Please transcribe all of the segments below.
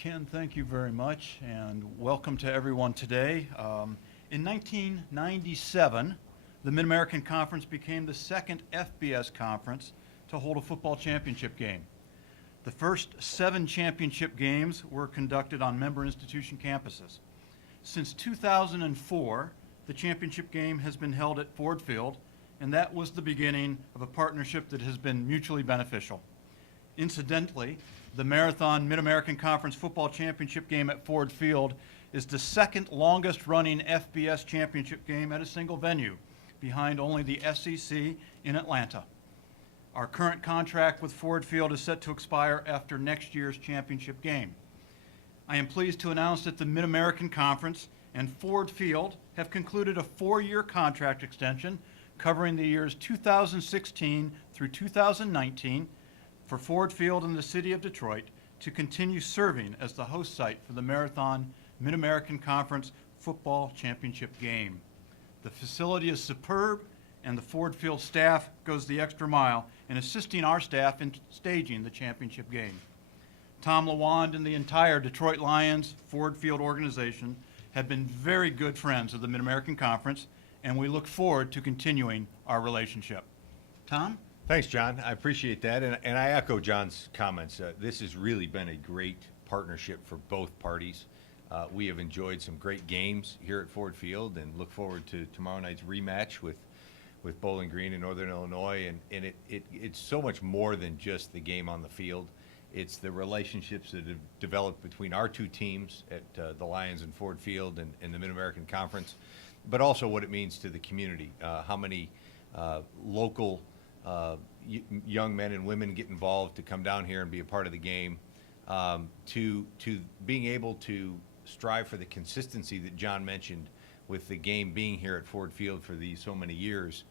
Ken, thank you very much, and welcome to everyone today. In 1997, the Mid-American Conference became the second FBS conference to hold a football championship game. The first 7 championship games were conducted on member institution campuses. Since 2004, the championship game has been held at Ford Field, and that was the beginning of a partnership that has been mutually beneficial. Incidentally, the Marathon Mid-American Conference Football Championship game at Ford Field is the second longest running FBS championship game at a single venue, behind only the SEC in Atlanta. Our current contract with Ford Field is set to expire after next year's championship game. I am pleased to announce that the Mid-American Conference and Ford Field have concluded a 4-year contract extension covering the years 2016 through 2019 for Ford Field in the city of Detroit to continue serving as the host site for the Marathon Mid-American Conference Football Championship game. The facility is superb, and the Ford Field staff goes the extra mile in assisting our staff in staging the championship game. Tom Lewand and the entire Detroit Lions Ford Field organization have been very good friends of the Mid-American Conference, and we look forward to continuing our relationship. Tom? Thanks, John. I appreciate that, and I echo John's comments. This has really been a great partnership for both parties. We have enjoyed some great games here at Ford Field and look forward to tomorrow night's rematch with Bowling Green in Northern Illinois. And it's so much more than just the game on the field. It's the relationships that have developed between our two teams at the Lions and Ford Field and the Mid-American Conference, but also what it means to the community, how many local young men and women get involved to come down here and be a part of the game, to being able to strive for the consistency that John mentioned with the game being here at Ford Field for these so many years,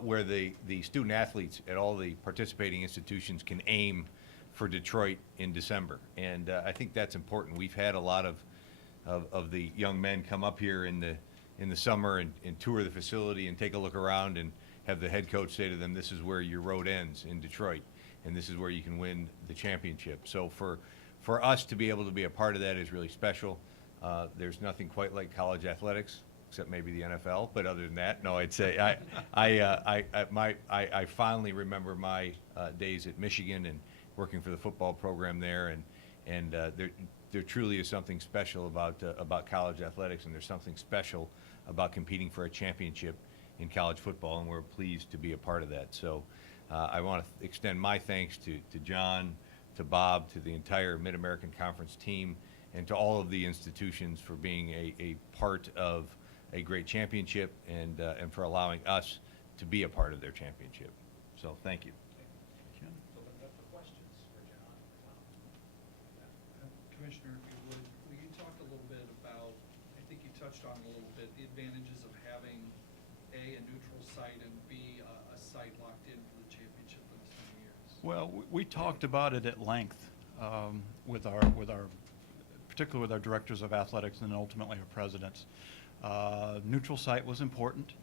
where the student athletes at all the participating institutions can aim for Detroit in December. And I think that's important. We've had a lot of the young men come up here in the summer and tour the facility and take a look around and have the head coach say to them, this is where your road ends in Detroit, and this is where you can win the championship. So for us to be able to be a part of that is really special. There's nothing quite like college athletics, except maybe the NFL. But other than that, no, I'd say I fondly remember my days at Michigan and working for the football program there, and there truly is something special about college athletics, and there's something special about competing for a championship in college football, and we're pleased to be a part of that. So I want to extend my thanks to John, to Bob, to the entire Mid-American Conference team, and to all of the institutions for being a part of a great championship and for allowing us to be a part of their championship. So thank you. Open it up for questions for John or Tom. Commissioner, if you would you talk a little bit about, I think you touched on it a little bit, the advantages of having a neutral site and B, a site locked in for the championship for this many years? Well, we talked about it at length with our particularly with our directors of athletics and ultimately our presidents. Neutral site was important.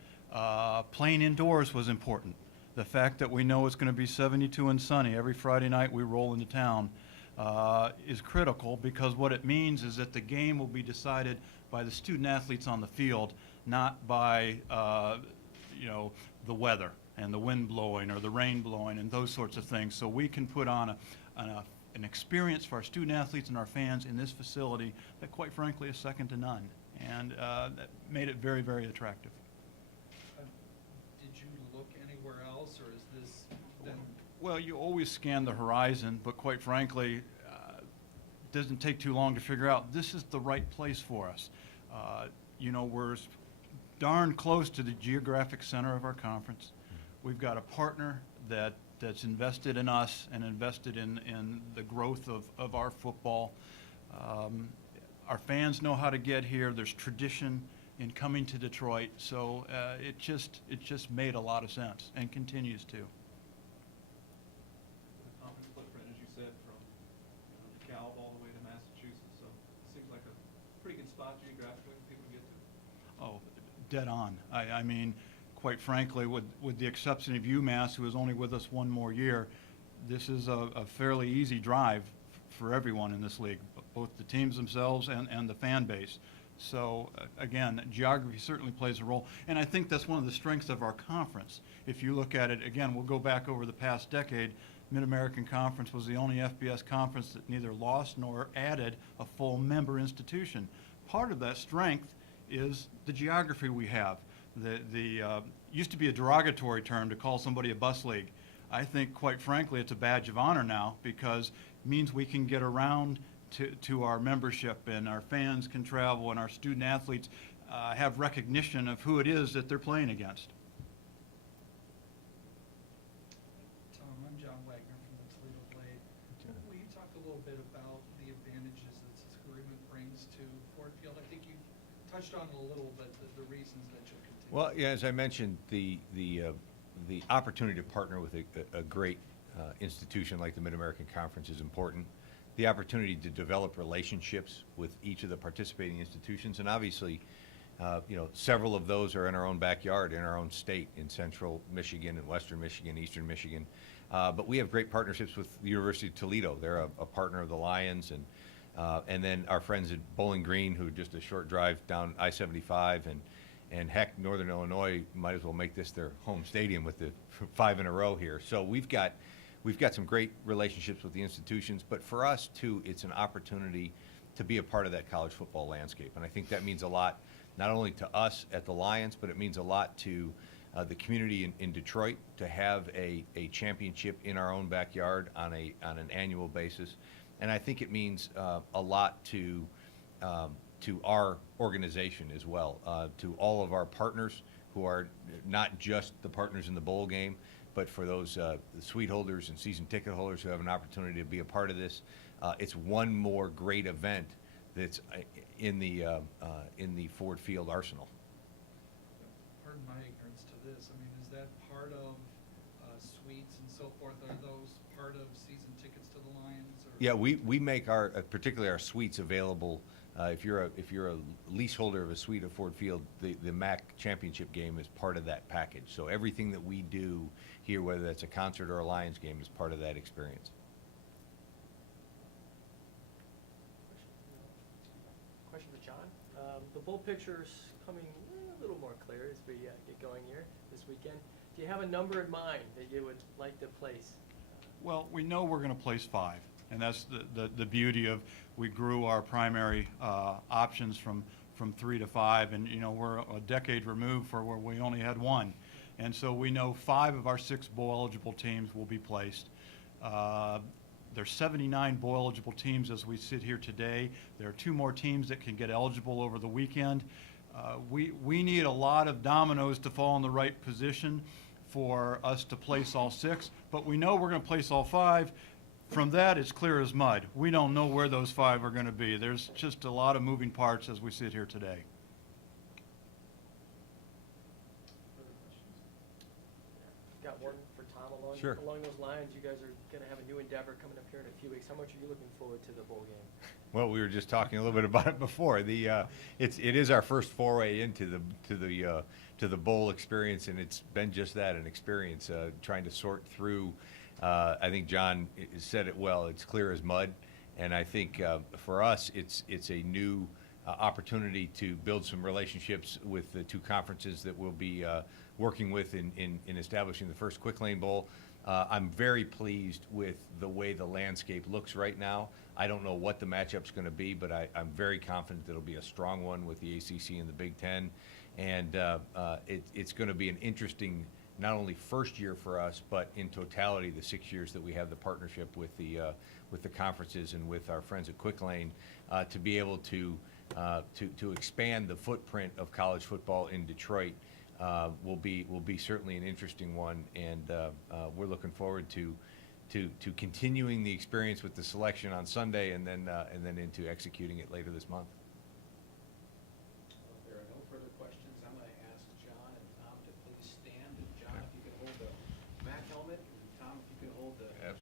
Playing indoors was important. The fact that we know it's going to be 72 and sunny every Friday night we roll into town is critical, because what it means is that the game will be decided by the student athletes on the field, not by the weather and the wind blowing or the rain blowing and those sorts of things. So we can put on an experience for our student athletes and our fans in this facility that, quite frankly, is second to none, and that made it very, very attractive. Did you look anywhere else, or is this then? Well, you always scan the horizon, but quite frankly, it doesn't take too long to figure out this is the right place for us. We're darn close to the geographic center of our conference. We've got a partner that's invested in us and invested in the growth of our football. Our fans know how to get here. There's tradition in coming to Detroit, so it just made a lot of sense and continues to. The conference footprint, as you said, from DeKalb all the way to Massachusetts, so it seems like a pretty good spot geographically for people to get to. Oh, dead on. I mean, quite frankly, with the exception of UMass, who is only with us one more year, this is a fairly easy drive for everyone in this league, both the teams themselves and the fan base. So again, geography certainly plays a role, and I think that's one of the strengths of our conference. If you look at it, again, we'll go back over the past decade, Mid-American Conference was the only FBS conference that neither lost nor added a full member institution. Part of that strength is the geography we have. The used to be a derogatory term to call somebody a bus league. I think, quite frankly, it's a badge of honor now, because it means we can get around to our membership, and our fans can travel, and our student athletes have recognition of who it is that they're playing against. Tom, I'm John Wagner from the Toledo Blade. Will you talk a little bit about the advantages that this agreement brings to Ford Field? I think you touched on it a little, but the reasons that you'll continue. Well, yeah, as I mentioned, the opportunity to partner with a great institution like the Mid-American Conference is important. The opportunity to develop relationships with each of the participating institutions, and obviously, several of those are in our own backyard, in our own state, in Central Michigan and Western Michigan, Eastern Michigan. But we have great partnerships with the University of Toledo. They're a partner of the Lions, and then our friends at Bowling Green, who are just a short drive down I-75, and heck, Northern Illinois might as well make this their home stadium with the 5 in a row here. So we've got some great relationships with the institutions, but for us too, it's an opportunity to be a part of that college football landscape. And I think that means a lot, not only to us at the Lions, but it means a lot to the community in Detroit to have a championship in our own backyard on an annual basis. And I think it means a lot to our organization as well, to all of our partners who are not just the partners in the bowl game, but for those the suite holders and season ticket holders who have an opportunity to be a part of this. It's one more great event that's in the Ford Field arsenal. Pardon my ignorance to this. I mean, is that part of suites and so forth? Are those part of season tickets to the Lions? Or? Yeah, we make our particularly our suites available. If you're a leaseholder of a suite of Ford Field, the MAC championship game is part of that package. So everything that we do here, whether that's a concert or a Lions game, is part of that experience. Question for John. The bowl picture's coming a little more clear as we get going here this weekend. Do you have a number in mind that you would like to place? Well, we know we're going to place 5, and that's the beauty of, we grew our primary options from 3 to 5, and we're a decade removed for where we only had 1. And so we know 5 of our 6 bowl eligible teams will be placed. There's 79 bowl eligible teams as we sit here today. There are 2 more teams that can get eligible over the weekend. We need a lot of dominoes to fall in the right position for us to place all 6, but we know we're going to place all 5. From that, it's clear as mud. We don't know where those 5 are going to be. There's just a lot of moving parts as we sit here today. Further questions? Got one for Tom Sure. along those lines. You guys are going to have a new endeavor coming up here in a few weeks. How much are you looking forward to the bowl game? Well, we were just talking a little bit about it before. It is our first foray into the bowl experience, and it's been just that, an experience, trying to sort through. I think John said it well. It's clear as mud, and I think for us, it's a new opportunity to build some relationships with the 2 conferences that we'll be working with in establishing the first Quick Lane Bowl. I'm very pleased with the way the landscape looks right now. I don't know what the matchup's going to be, but I'm very confident that it'll be a strong one with the ACC and the Big Ten, and it's going to be an interesting, not only first year for us, but in totality, the 6 years that we have the partnership with the conferences and with our friends at Quick Lane, to be able to expand the footprint of college football in Detroit will be certainly an interesting one, and we're looking forward to continuing the experience with the selection on Sunday, and then into executing it later this month.